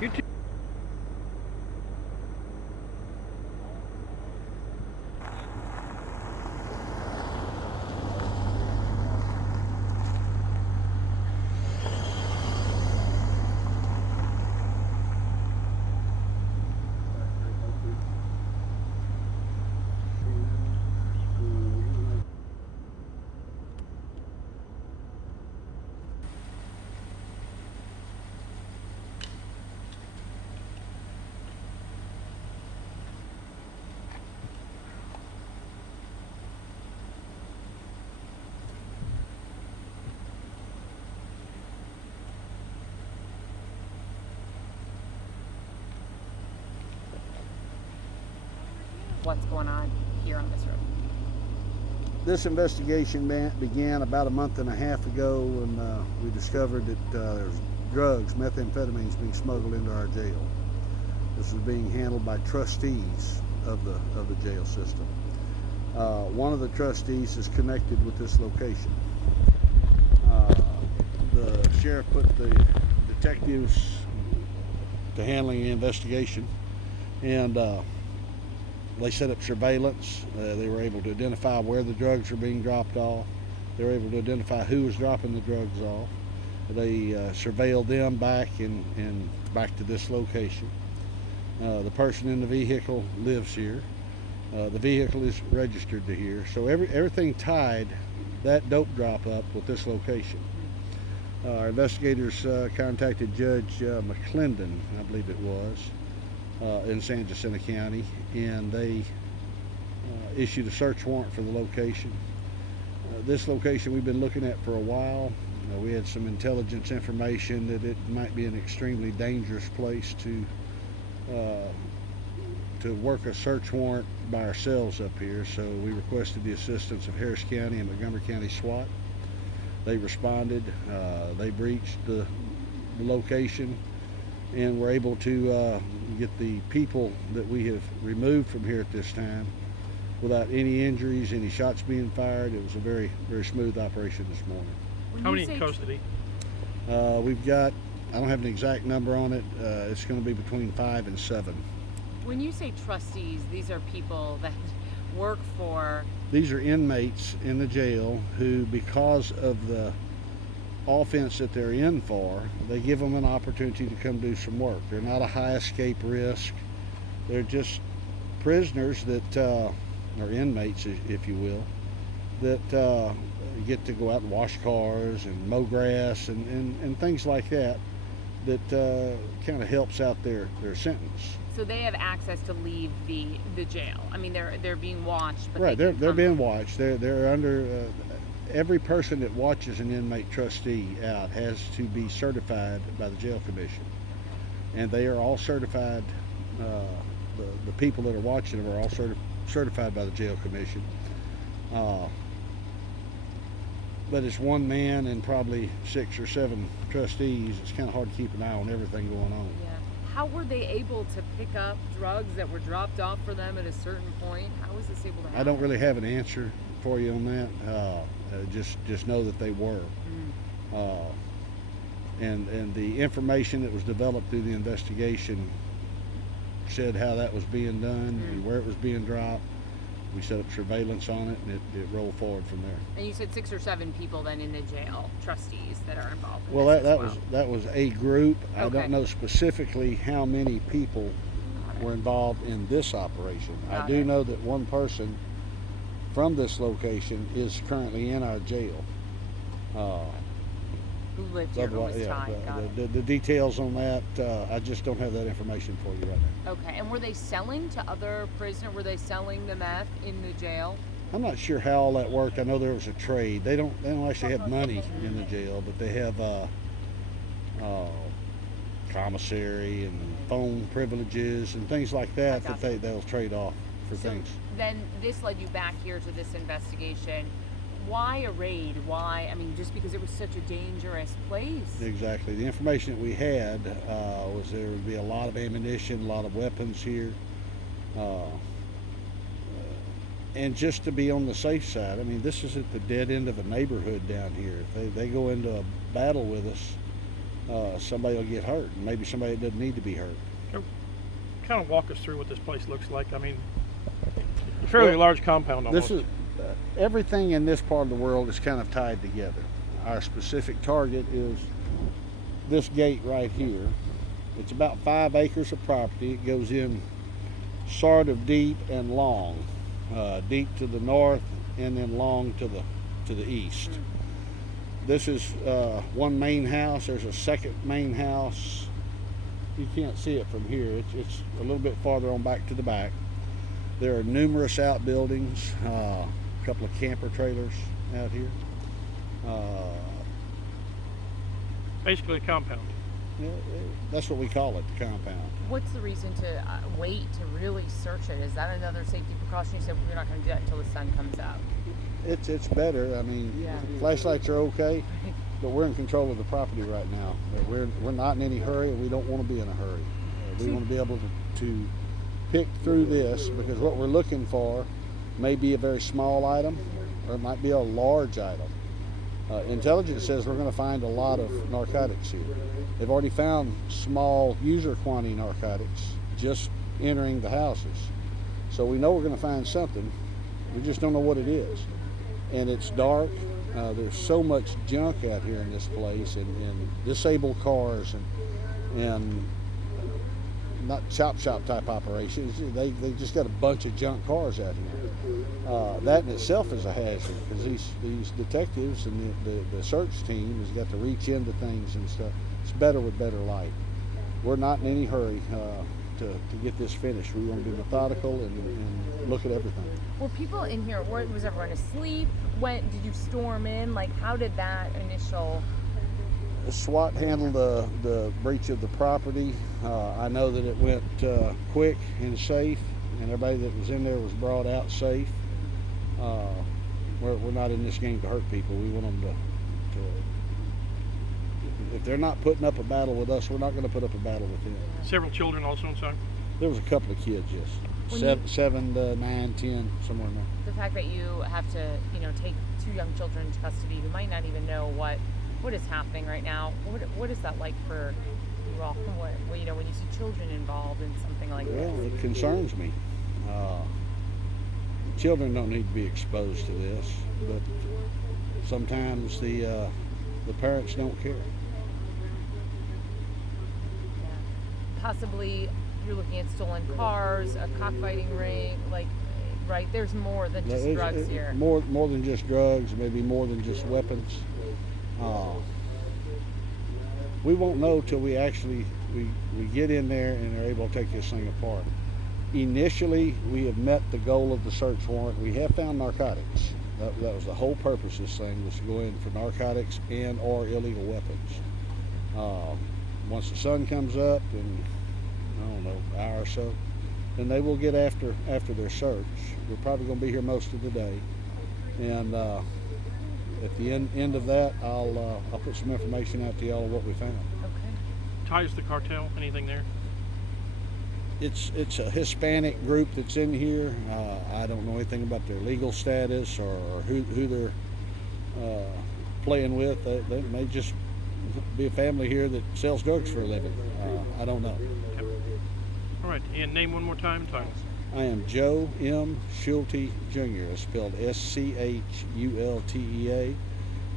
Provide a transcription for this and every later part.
You too. What's going on here on this road? This investigation began about a month and a half ago when we discovered that there's drugs, methamphetamines, being smuggled into our jail. This is being handled by trustees of the jail system. One of the trustees is connected with this location. The sheriff put the detectives to handling the investigation, and they set up surveillance. They were able to identify where the drugs were being dropped off. They were able to identify who was dropping the drugs off. They surveilled them back back to this location. The person in the vehicle lives here. The vehicle is registered to here. So everything tied that dope drop up with this location. Our investigators contacted Judge McClendon, I believe it was, in San Jacinto County, and they issued a search warrant for the location. This location we've been looking at for a while. We had some intelligence information that it might be an extremely dangerous place to work a search warrant by ourselves up here, so we requested the assistance of Harris County and Montgomery County SWAT. They responded. They breached the location and were able to get the people that we have removed from here at this time without any injuries, any shots being fired. It was a very, very smooth operation this morning. How many in custody? We've got, I don't have an exact number on it. It's going to be between 5 and 7. When you say trustees, these are people that work for... These are inmates in the jail who, because of the offense that they're in for, they give them an opportunity to come do some work. They're not a high escape risk. They're just prisoners that, or inmates, if you will, that get to go out and wash cars and mow grass and things like that, that kind of helps out their sentence. So they have access to leave the jail. I mean, they're being watched. But right, they're being watched. They're under. Every person that watches an inmate trustee out has to be certified by the jail commission, and they are all certified. The people that are watching them are all certified by the jail commission. But it's one man and probably 6 or 7 trustees. It's kind of hard to keep an eye on everything going on. Yeah. How were they able to pick up drugs that were dropped off for them at a certain point? How was this able to happen? I don't really have an answer for you on that. Just know that they were. And the information that was developed through the investigation said how that was being done and where it was being dropped. We set up surveillance on it, and it rolled forward from there. And you said 6 or 7 people then in the jail, trustees that are involved in well, this that was a group. Okay. I don't know specifically how many people were involved in this operation. I do know that one person from this location is currently in our jail. Who lived here, who was tied. The details on that, I just don't have that information for you right now. Okay, and were they selling to other prisoners? Were they selling the meth in the jail? I'm not sure how all that worked. I know there was a trade. They don't actually have money in the jail, but they have commissary and phone privileges and things like that they'll trade off for things. Then this led you back here to this investigation. Why a raid? Why? I mean, just because it was such a dangerous place. Exactly. The information that we had was there would be a lot of ammunition, a lot of weapons here. And just to be on the safe side, I mean, this is at the dead end of a neighborhood down here. If they go into a battle with us, somebody will get hurt, and maybe somebody that doesn't need to be hurt. Kind of walk us through what this place looks like. I mean, a fairly large compound almost. This is everything in this part of the world is kind of tied together. Our specific target is this gate right here. It's about 5 acres of property. It goes in sort of deep and long, deep to the north and then long to the east. This is one main house. There's a second main house. You can't see it from here. It's a little bit farther on back to the back. There are numerous outbuildings, a couple of camper trailers out here. Basically a compound. Yeah, that's what we call it, the compound. What's the reason to wait to really search it? Is that another safety precaution? You said we're not going to do that until the sun comes out. It's better. I mean, Yeah. flashlights are okay, but we're in control of the property right now. We're not in any hurry, and we don't want to be in a hurry. We want to be able to pick through this, because what we're looking for may be a very small item, or it might be a large item. Intelligence says we're going to find a lot of narcotics here. They've already found small user quantity narcotics just entering the houses. So we know we're going to find something. We just don't know what it is. And it's dark. There's so much junk out here in this place, and disabled cars, and not chop shop type operations. They just got a bunch of junk cars out here. That in itself is a hazard, because these detectives and the search team has got to reach into things and stuff. It's better with better light. We're not in any hurry to get this finished. We want to be methodical and look at everything. Were people in here? Was everyone asleep? Did you storm in? Like, how did that initial? SWAT handled the breach of the property. I know that it went quick and safe, and everybody that was in there was brought out safe. We're not in this game to hurt people. We want them to if they're not putting up a battle with us, we're not going to put up a battle with them. Several children also inside? There was a couple of kids, yes. 7 to 9, 10, somewhere in there. The fact that you have to, take 2 young children into custody who might not even know what is happening right now. What is that like for you all? When you see children involved in something like this? Well, it concerns me. Children don't need to be exposed to this, but sometimes the parents don't care. Possibly you're looking at stolen cars, a cockfighting ring, right? There's more than just drugs here. More than just drugs, maybe more than just weapons. We won't know till we actually we get in there and are able to take this thing apart. Initially, we have met the goal of the search warrant. We have found narcotics. That was the whole purpose of this thing, was to go in for narcotics and or illegal weapons. Once the sun comes up in, I don't know, an hour or so, then they will get after their search. We're probably going to be here most of the day, and at the end of that, I'll put some information out to y'all of what we found. Okay. Ties to the cartel? Anything there? It's a Hispanic group that's in here. I don't know anything about their legal status or who they're playing with. They may just be a family here that sells drugs for a living. I don't know. Okay. All right, and name one more time, title. I am Joe M. Schulte Jr., it's spelled Schultea,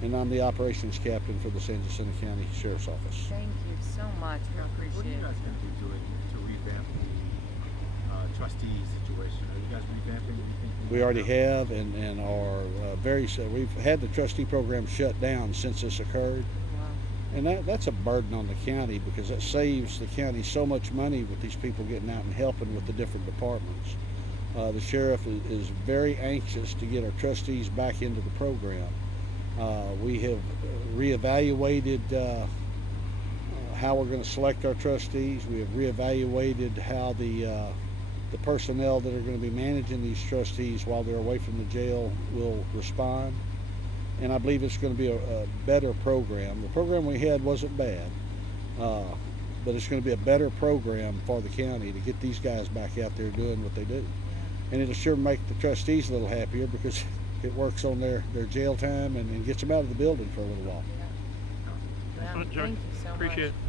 and I'm the operations captain for the San Jacinto County Sheriff's Office. Thank you so much. We appreciate What are you it. guys going to be doing to revamp the trustee situation? Are you guys revamping? We already have, and are we've had the trustee program shut down since this occurred. And that's a burden on the county, because that saves the county so much money with these people getting out and helping with the different departments. The sheriff is very anxious to get our trustees back into the program. We have reevaluated how we're going to select our trustees. We have reevaluated how the personnel that are going to be managing these trustees while they're away from the jail will respond. And I believe it's going to be a better program. The program we had wasn't bad, but it's going to be a better program for the county to get these guys back out there doing what they do. And it'll sure make the trustees a little happier, because it works on their jail time and gets them out of the building for a little while. Yeah, Excellent, Joey. thank you so Appreciate much. it.